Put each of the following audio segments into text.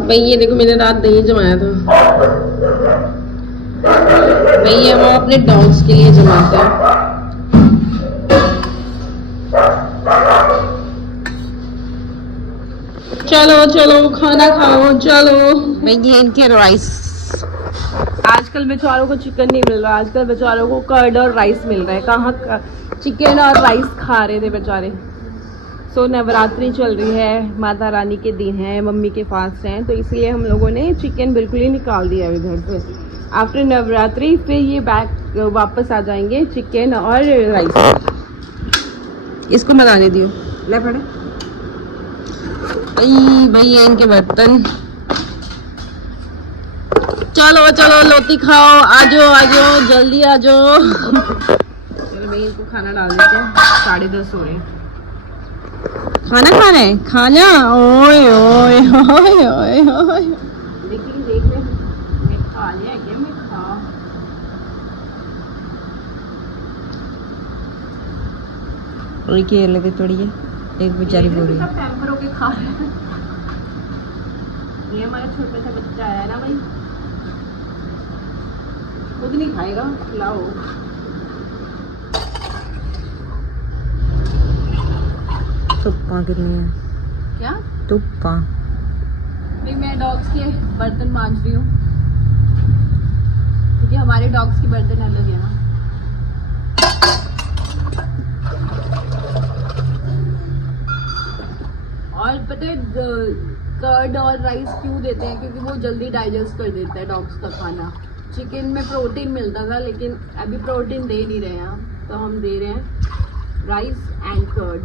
भाई ये देखो मैंने रात दही जमाया था। भाई ये वो अपने डॉग्स के लिए जमाते हैं। चलो चलो खाना खाओ चलो। भाई ये इनके राइस। आजकल बेचारों को चिकन नहीं मिल रहा, आजकल बेचारों को कर्ड और राइस मिल रहा है। कहाँ चिकन और राइस खा रहे थे बेचारे। सो नवरात्रि चल रही है, माता रानी के दिन है, मम्मी के फास्ट हैं, तो इसलिए हम लोगों ने चिकन बिल्कुल ही निकाल दिया है घर से। आफ्टर नवरात्रि फिर ये बैक वापस आ जाएंगे चिकन और राइस। इसको बनाने दियो। ले पड़े भैया इनके बर्तन। चलो चलो लोटी खाओ, आजो आजो जल्दी आजो। चलो भाई इनको खाना डाल देते हैं, 10:30 हो रहे हैं। खाना खाना है, खाना। ओए ओए ओए ओए ओए देखिए देख ले, मैं खा लिया क्या? मैं खा और ये लगे थोड़ी है, एक बेचारी बोल रही है। सब पैम्पर होके खा रहे हैं। ये हमारा छोटा सा बच्चा आया ना भाई, खुद नहीं खाएगा, खिलाओ। तुप्पा कितनी है? क्या तुप्पा? नहीं मैं डॉग्स के बर्तन मांज रही हूँ, क्योंकि हमारे डॉग्स के बर्तन अलग है ना। और पता है कर्ड और राइस क्यों देते हैं? क्योंकि वो जल्दी डाइजेस्ट कर देता है डॉग्स का खाना। चिकन में प्रोटीन मिलता था, लेकिन अभी प्रोटीन दे नहीं रहे हैं, तो हम दे रहे हैं राइस एंड कर्ड,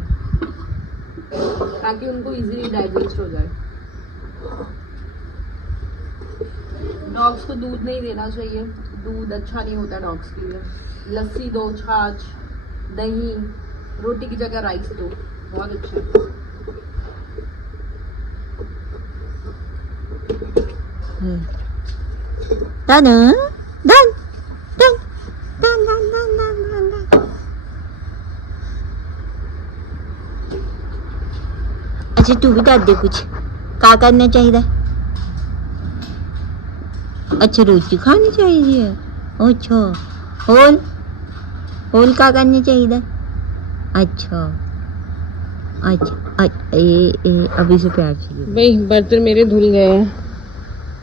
ताकि उनको इजीली डाइजेस्ट हो जाए। डॉग्स को दूध नहीं देना चाहिए, दूध अच्छा नहीं होता डॉग्स के लिए। लस्सी दो, छाछ, दही, रोटी की जगह राइस दो, बहुत अच्छा है। अच्छा तू भी कर दे कुछ, क्या करना चाहिए? अच्छा रोटी खानी चाहिए। अच्छा होल होल क्या करनी चाहिए? अच्छा अच्छा अभी से प्यार चाहिए। भाई बर्तन मेरे धुल गए हैं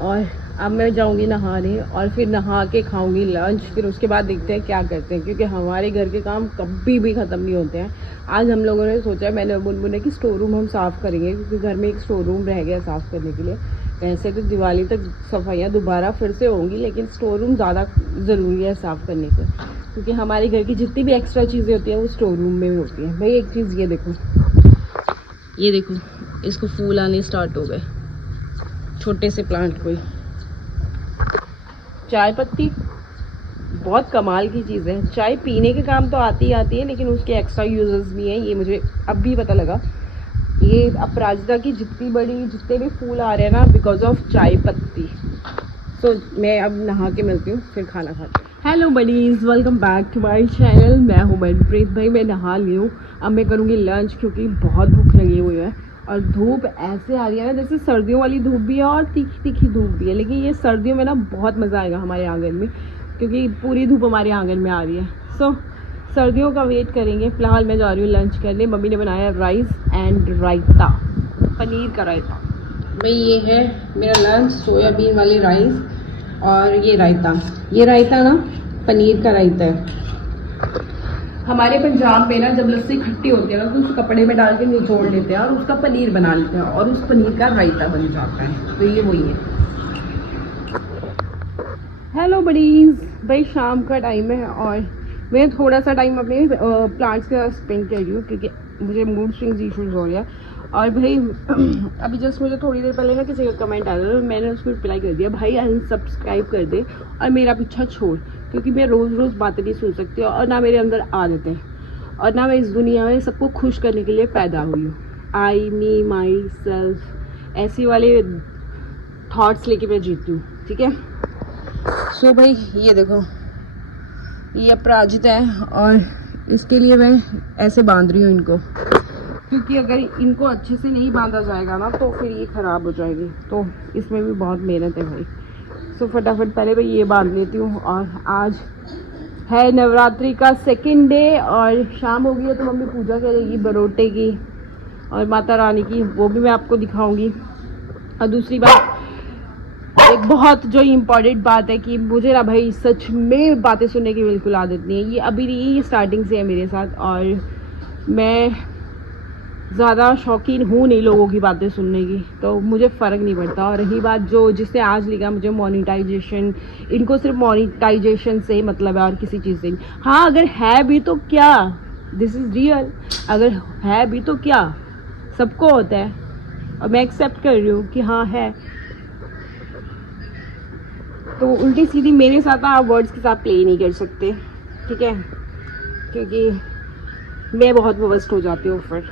और अब मैं जाऊंगी नहाने और फिर नहा के खाऊंगी लंच। फिर उसके बाद देखते हैं क्या करते हैं, क्योंकि हमारे घर के काम कभी भी ख़त्म नहीं होते हैं। आज हम लोगों ने सोचा, मैंने बुनबुने कि स्टोर रूम हम साफ़ करेंगे, क्योंकि घर में एक स्टोर रूम रह गया साफ़ करने के लिए। वैसे तो दिवाली तक सफाइयाँ दोबारा फिर से होंगी, लेकिन स्टोर रूम ज़्यादा ज़रूरी है साफ़ करने के, क्योंकि हमारे घर की जितनी भी एक्स्ट्रा चीज़ें होती हैं वो स्टोर रूम में होती हैं। भाई एक चीज़ ये देखो इसको फूल आने स्टार्ट हो गए, छोटे से प्लांट को। चाय पत्ती बहुत कमाल की चीज़ है। चाय पीने के काम तो आती है, लेकिन उसके एक्स्ट्रा यूजेस भी हैं, ये मुझे अब भी पता लगा। ये अपराजिता की जितने भी फूल आ रहे हैं ना, बिकॉज ऑफ चाय पत्ती। सो मैं अब नहा के मिलती हूँ, फिर खाना खाते हैं। Hello buddies, welcome back to my channel. मैं हूँ मनप्रीत। भाई मैं नहा ली हूँ, अब मैं करूँगी लंच, क्योंकि बहुत भूख लगी हुई है। और धूप ऐसे आ रही है ना, जैसे सर्दियों वाली धूप भी है और तीखी तीखी धूप भी है। लेकिन ये सर्दियों में ना बहुत मज़ा आएगा हमारे आंगन में, क्योंकि पूरी धूप हमारे आंगन में आ रही है। सो सर्दियों का वेट करेंगे। फ़िलहाल मैं जा रही हूँ लंच करने। मम्मी ने बनाया राइस एंड रायता, पनीर का रायता। भाई ये है मेरा लंच, सोयाबीन वाले राइस और ये रायता ना पनीर का रायता है। हमारे पंजाब में ना जब लस्सी खट्टी होती है ना, तो उस कपड़े में डाल के निचोड़ लेते हैं और उसका पनीर बना लेते हैं, और उस पनीर का रायता बन जाता है। तो ये वही है। हेलो बडीज़, भाई शाम का टाइम है और मैं थोड़ा सा टाइम अपने प्लांट्स के साथ स्पेंड कर रही हूँ, क्योंकि मुझे मूड स्विंग्स इशूज़ हो रहे हैं। और भाई अभी जस्ट मुझे थोड़ी देर पहले ना किसी का कमेंट आया था, मैंने उसको रिप्लाई कर दिया, भाई अनसब्सक्राइब कर दे और मेरा पीछा छोड़, क्योंकि मैं रोज़ रोज़ बातें नहीं सुन सकती और ना मेरे अंदर आदत है, और ना मैं इस दुनिया में सबको खुश करने के लिए पैदा हुई हूँ। आई मी माई सेल्फ ऐसी वाले थॉट्स लेके मैं जीती हूँ, ठीक है। सो भाई ये देखो, ये अपराजिता है और इसके लिए मैं ऐसे बांध रही हूँ इनको, क्योंकि अगर इनको अच्छे से नहीं बांधा जाएगा ना तो फिर ये ख़राब हो जाएगी, तो इसमें भी बहुत मेहनत है भाई। सो फटाफट पहले मैं ये बांध लेती हूँ। और आज है नवरात्रि का सेकंड डे और शाम हो गई है, तो मम्मी पूजा करेगी बरोटे की और माता रानी की, वो भी मैं आपको दिखाऊंगी। और दूसरी बात, एक बहुत जो इम्पॉर्टेंट बात है कि मुझे ना भाई सच में बातें सुनने की बिल्कुल आदत नहीं है, ये अभी नहीं, ये स्टार्टिंग से है मेरे साथ। और मैं ज़्यादा शौकीन हूँ नहीं लोगों की बातें सुनने की, तो मुझे फ़र्क नहीं पड़ता। और रही बात जो जिससे आज लिखा मुझे मोनेटाइजेशन, इनको सिर्फ मोनेटाइजेशन से ही मतलब है और किसी चीज़ से नहीं। हाँ अगर है भी तो क्या, दिस इज़ रियल, अगर है भी तो क्या, सबको होता है और मैं एक्सेप्ट कर रही हूँ कि हाँ है। तो उल्टी सीधी मेरे साथ आप वर्ड्स के साथ प्ले नहीं कर सकते, ठीक है, क्योंकि मैं बहुत वस्ट हो जाती हूँ फिर,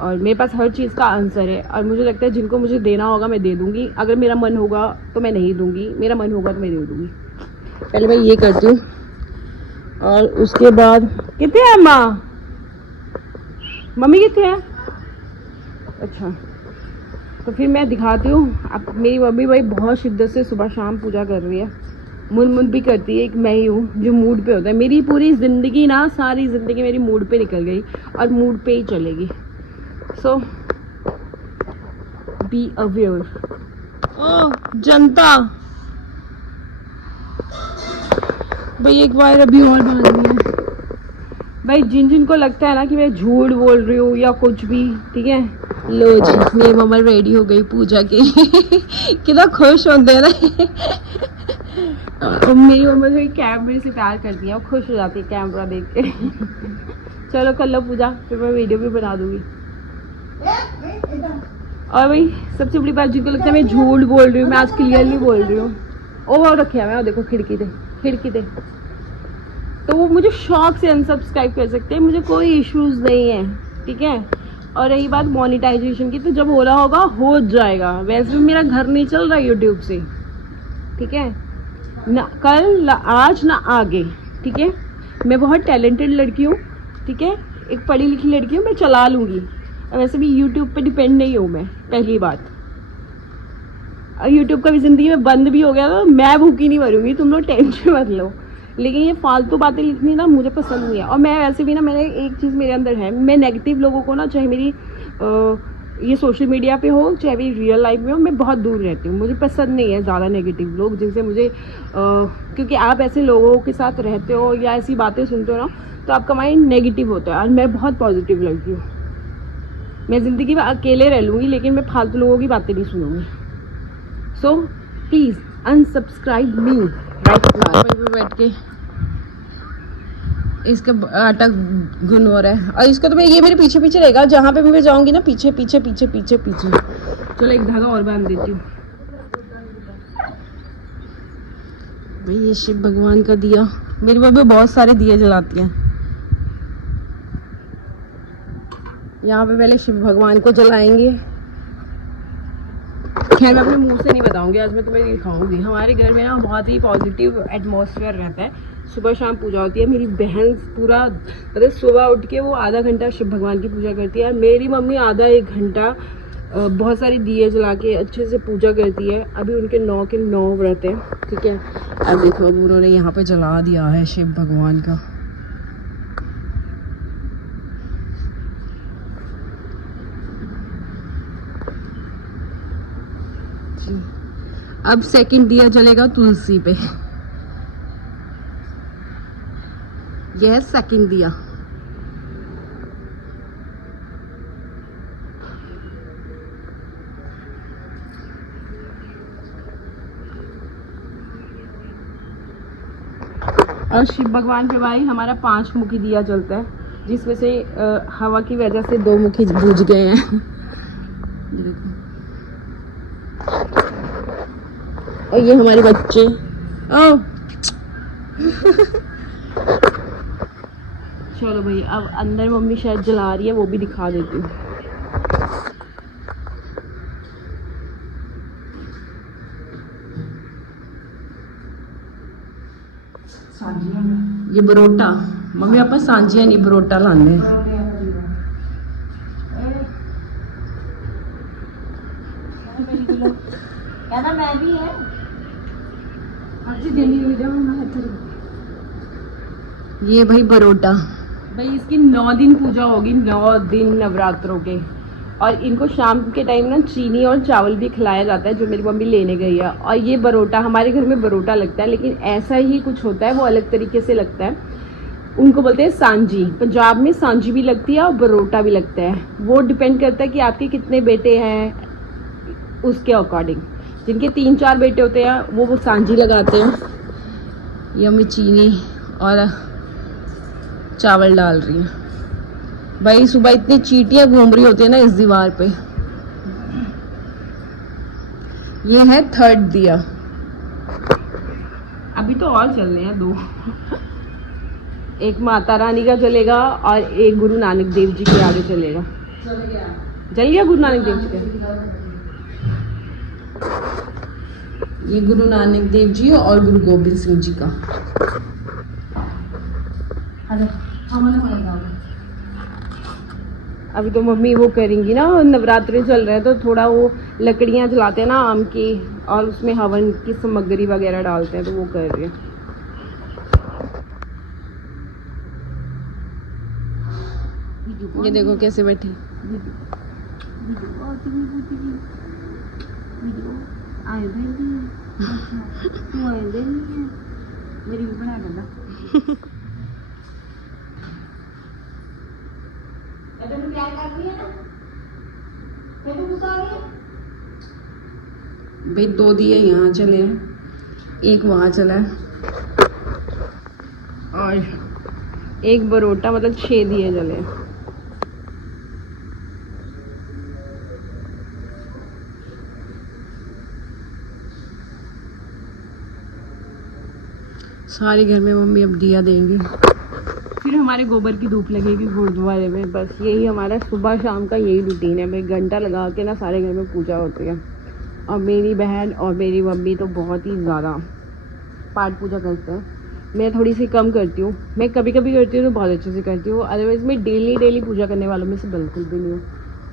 और मेरे पास हर चीज़ का आंसर है। और मुझे लगता है जिनको मुझे देना होगा मैं दे दूँगी, अगर मेरा मन होगा तो मैं नहीं दूँगी, मेरा मन होगा तो मैं दे दूँगी। पहले मैं ये करती हूँ और उसके बाद कितने हैं माँ, मम्मी कितने हैं? अच्छा, तो फिर मैं दिखाती हूँ। अब मेरी मम्मी भाई बहुत शिद्दत से सुबह शाम पूजा कर रही है, मुन भी करती है। एक मैं ही हूँ जो मूड पे होता है। मेरी पूरी ज़िंदगी ना, सारी ज़िंदगी मेरी मूड पे निकल गई और मूड पे ही चलेगी। सो बी अवेयर। ओह जनता भाई, एक बार अभी और बांधनी है भाई। जिन जिन को लगता है ना कि मैं झूठ बोल रही हूँ या कुछ भी, ठीक है, लो जी मेरी मम्मा रेडी हो गई पूजा के लिए। कितना खुश होते हैं ना। और मेरी मम्मा जो कैमरे से प्यार करती है, वो खुश हो जाती है कैमरा देख के। चलो कर लो पूजा, फिर मैं वीडियो भी बना दूंगी। और भाई सबसे बड़ी बात, जिनको लगता है मैं झूठ बोल रही हूँ, मैं आज क्लियरली बोल रही हूँ। वो रखा मैं, देखो खिड़की थे, तो वो मुझे शौक से अनसब्सक्राइब कर सकते हैं, मुझे कोई इश्यूज नहीं है, ठीक है। और रही बात मोनेटाइजेशन की, तो जब होला होगा हो जाएगा। वैसे भी मेरा घर नहीं चल रहा यूट्यूब से, ठीक है, ना कल ना आज ना आगे, ठीक है। मैं बहुत टैलेंटेड लड़की हूँ, ठीक है, एक पढ़ी लिखी लड़की हूँ, मैं चला लूँगी। और वैसे भी यूट्यूब पे डिपेंड नहीं हूँ मैं, पहली बात। और यूट्यूब का भी ज़िंदगी में बंद भी हो गया तो मैं भूखी नहीं मरूंगी, तुम लोग टेंशन मत लो। लेकिन ये फालतू बातें लिखनी ना मुझे पसंद नहीं है। और मैं वैसे भी ना, मैंने एक चीज़ मेरे अंदर है, मैं नेगेटिव लोगों को ना, चाहे मेरी ये सोशल मीडिया पे हो चाहे मेरी रियल लाइफ में हो, मैं बहुत दूर रहती हूँ। मुझे पसंद नहीं है ज़्यादा नेगेटिव लोग, जिनसे मुझे क्योंकि आप ऐसे लोगों के साथ रहते हो या ऐसी बातें सुनते हो ना, तो आपका माइंड नेगेटिव होता है। और मैं बहुत पॉजिटिव लड़की हूँ, मैं ज़िंदगी में अकेले रह लूँगी लेकिन मैं फालतू लोगों की बातें नहीं सुनूँगी। So please unsubscribe me right now. पे बैठ के इसका आटा गुन हो रहा है, और इसको तो मैं, ये मेरे पीछे पीछे रहेगा, जहाँ पे भी मैं जाऊँगी ना, पीछे पीछे पीछे पीछे पीछे। चलो एक धागा और बांध देती हूँ भाई। ये शिव भगवान का दिया, मेरी मम्मी बहुत सारे दिए जलाती हैं। यहाँ पे पहले शिव भगवान को जलाएंगे। खैर मैं अपने मुंह से नहीं बताऊंगी, आज मैं तुम्हें दिखाऊंगी। हमारे घर में ना बहुत ही पॉजिटिव एटमॉस्फेयर रहता है, सुबह शाम पूजा होती है। मेरी बहन पूरा मतलब सुबह उठ के वो आधा घंटा शिव भगवान की पूजा करती है, मेरी मम्मी आधा एक घंटा बहुत सारी दिए जला के अच्छे से पूजा करती है। अभी उनके 9 के 9 व्रत है, ठीक है। अब देखो, अब उन्होंने यहाँ पे जला दिया है शिव भगवान का। अब सेकंड दिया जलेगा तुलसी पे, यह है सेकंड दिया। और शिव भगवान पे भाई हमारा 5 मुखी दिया जलता है, जिसमें से हवा की वजह से 2 मुखी बुझ गए हैं। और ये हमारे बच्चे, चलो भाई अब अंदर मम्मी शायद जला रही है, वो भी दिखा देती हूँ। ये बरोटा मम्मी आप सांझिया नहीं बरोटा लाने कहना मैं भी है ये भाई बरोटा भाई इसकी 9 दिन पूजा होगी, 9 दिन नवरात्रों के। और इनको शाम के टाइम ना चीनी और चावल भी खिलाया जाता है, जो मेरी मम्मी लेने गई है। और ये बरोटा हमारे घर में बरोटा लगता है, लेकिन ऐसा ही कुछ होता है, वो अलग तरीके से लगता है। उनको बोलते हैं सांजी। पंजाब में सांजी भी लगती है और बरोटा भी लगता है। वो डिपेंड करता है कि आपके कितने बेटे हैं, उसके अकॉर्डिंग। जिनके 3-4 बेटे होते हैं वो सांजी लगाते हैं। ये मम्मी चीनी और चावल डाल रही है। भाई सुबह इतनी चींटियां घूम रही होती है ना इस दीवार पे। ये है 3rd दिया। अभी तो और चल रहे हैं 2। एक माता रानी का चलेगा और एक गुरु नानक देव जी के आगे चलेगा। जल गया गुरु नानक देव जी का। ये गुरु नानक देव जी और गुरु गोबिंद सिंह जी का। अभी तो मम्मी वो करेंगी ना, नवरात्रि चल रहे हैं तो थोड़ा वो लकड़ियां जलाते हैं ना आम की, और उसमें हवन की सामग्री वगैरह डालते हैं, तो वो कर रहे हैं। ये देखो कैसे बैठी। मेरी भी बना देना। भाई 2 दिए यहाँ चले हैं, एक वहाँ चला है और एक बरोटा, मतलब 6 दिए जले हैं। सारे घर में मम्मी अब दिया देंगी, फिर हमारे गोबर की धूप लगेगी गुरुद्वारे में। बस यही हमारा सुबह शाम का यही रूटीन है। भाई घंटा लगा के ना सारे घर में पूजा होती है। और मेरी बहन और मेरी मम्मी तो बहुत ही ज़्यादा पाठ पूजा करते हैं। मैं थोड़ी सी कम करती हूँ, मैं कभी कभी करती हूँ तो बहुत अच्छे से करती हूँ, अदरवाइज़ मैं डेली पूजा करने वालों में से बिल्कुल भी नहीं हूँ।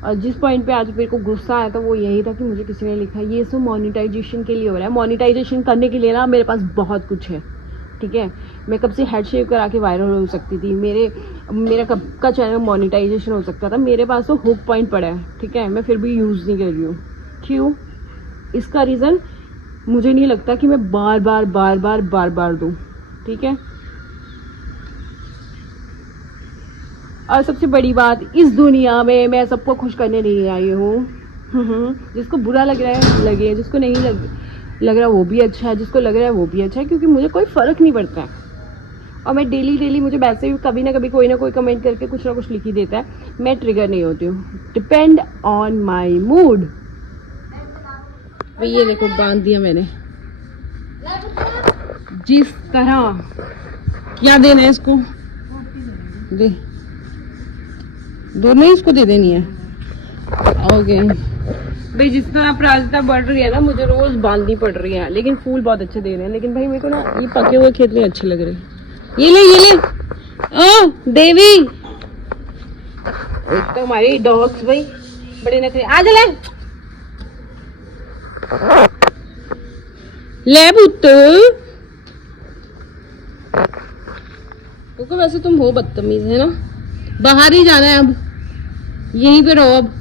और जिस पॉइंट पे आज मेरे को गुस्सा आया था वो यही था कि मुझे किसी ने लिखा ये सब मोनेटाइजेशन के लिए हो रहा है। मोनेटाइजेशन करने के लिए ना मेरे पास बहुत कुछ है, ठीक है। मैं कब से हेड शेव करा के वायरल हो सकती थी, मेरा कब का चैनल मोनेटाइजेशन हो सकता था। मेरे पास तो हुक पॉइंट पड़ा है, ठीक है, मैं फिर भी यूज़ नहीं कर रही हूँ। क्यों? इसका रीज़न मुझे नहीं लगता कि मैं बार बार दूँ, ठीक है। और सबसे बड़ी बात, इस दुनिया में मैं सबको खुश करने नहीं आई हूँ। जिसको बुरा लग रहा है लगे, जिसको नहीं लग रहा वो भी अच्छा है, जिसको लग रहा है वो भी अच्छा है, क्योंकि मुझे कोई फ़र्क नहीं पड़ता है। और मैं डेली मुझे वैसे भी कभी ना कभी कोई ना कोई कमेंट करके कुछ ना कुछ लिख ही देता है, मैं ट्रिगर नहीं होती हूँ। Depend on my mood. ये देखो बांध दिया मैंने जिस तरह। क्या देना है इसको? दे, दोनों ही इसको दे देनी है। ओके भाई, जिस तरह प्राजता बढ़ रही है ना, मुझे रोज बांधनी पड़ रही है, लेकिन फूल बहुत अच्छे दे रहे हैं। लेकिन भाई मेरे को ना ये पके हुए खेत में अच्छे लग रहे हैं। ये ले ओ देवी। एक तो हमारे डॉग्स भाई बड़े नखरे। आ जा ले पुत्त। क्योंकि वैसे तुम हो बदतमीज है ना। बाहर ही जाना है अब, यहीं पे रहो अब।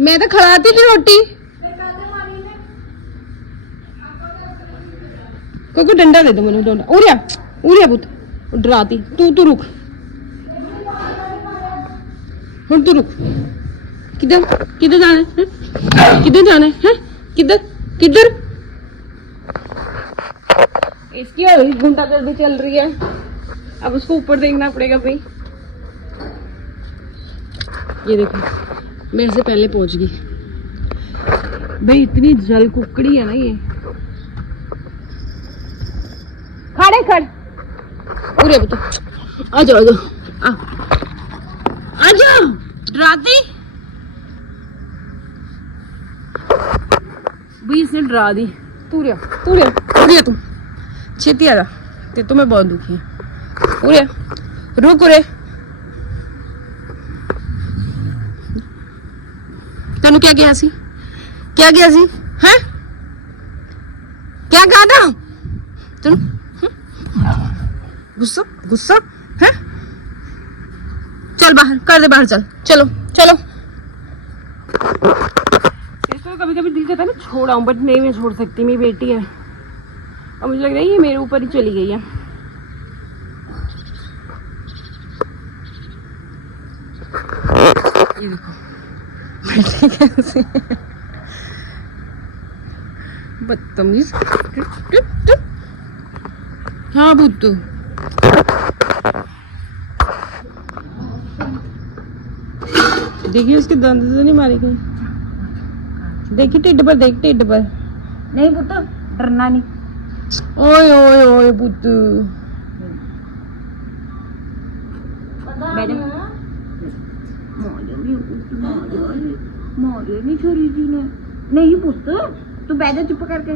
मैं तो खिलाती थी रोटी। कोई डंडा दे दो मुझे, डंडा। उरिया पुत डराती। तू रुक, हुन तू रुक। किधर जाना है? किधर जाना है? किधर? इसकी और घंटा गर्दी चल रही है, अब उसको ऊपर देखना पड़ेगा भाई। ये देखो मेरे से पहले पहुंच गई भाई। इतनी जल कुकड़ी है ना ये। खड़ उरे बता। आ जाओ। डराती भाई, इसने डरा दी। तू रे तू छेती आ जा, ते तो मैं बहुत दुखी हूँ। उरे रुक, उरे तेनू क्या किया सी हैं? क्या कहा था तेनू? गुस्सा है? चल बाहर कर दे, बाहर चल, चलो चलो। तो कभी कभी दिल करता है मैं छोड़ाऊं, बट नहीं, मैं छोड़ सकती, मेरी बेटी है और मुझे लग रहा है ये मेरे ऊपर ही चली गई है। ये देखो बेटी कैसे बदतमीज। हाँ बुद्धू, देखिए उसके दंद से नहीं मारी गई। देखिए टिड्ड पर, देख टिड्ड पर। नहीं पुत्र, डरना नहीं। ओए ओए ओए बुद्धू, मारे नहीं छोरी जी ने। नहीं पुत्र, तू बैठ जा चुप करके।